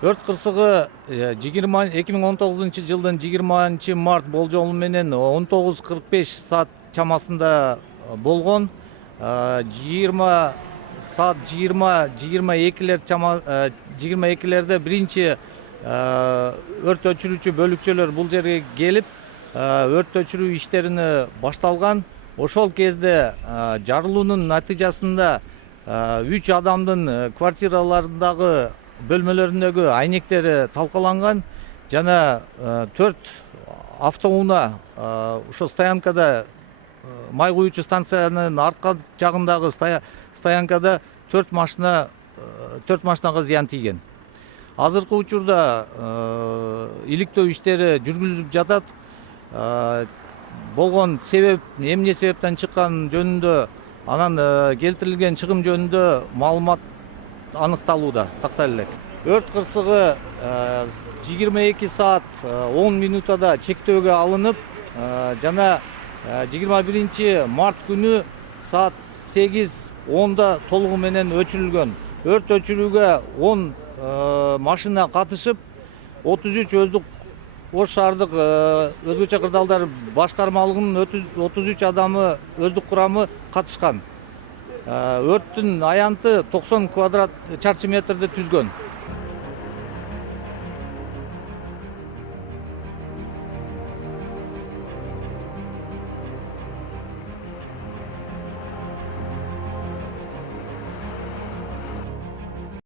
Өрт кырсыгы 2019 жылдын 20 март болжолу менен 19:45 саат чамасында болгон. 20 саат 22:22лерде биринчи өрт өчүрүүчү бөлүкчөлөр бул жерге келип, өрт өчүрүү иштерини башталган. Ошол кезде жарылуунун натыйжасында 3 адамдын квартираларындагы бөлмөлөрүндөгү айнектери талкаланган жана 4 автоунаа ошо стоянкада май куюучу станциянын артка жагындагы стоянкада 4 машинага зыян тийген. Азыркы учурда иликтөө иштери жүргүзүлүп жатат. Болгон себеп эмне себептен чыккан жөнүндө, анан келтирилген чыгым жөнүндө маалымат аныкталууда. Тактайлы элек. Өрт кырсыгы 22 саат 10 минутада чектөөгө алынып, жана 21 март күнү саат 8:10 толугу менен өчүрүлгөн. Өрт өчүрүүгө 10 машина катышып, 33 өздүк Ош шаардык өзгөчө кырдаалдар башкармалыгынын 33 адамы өздүк курамы катышкан. Өрттүн аянты 90 квадрат чарчы метрди түзгөн.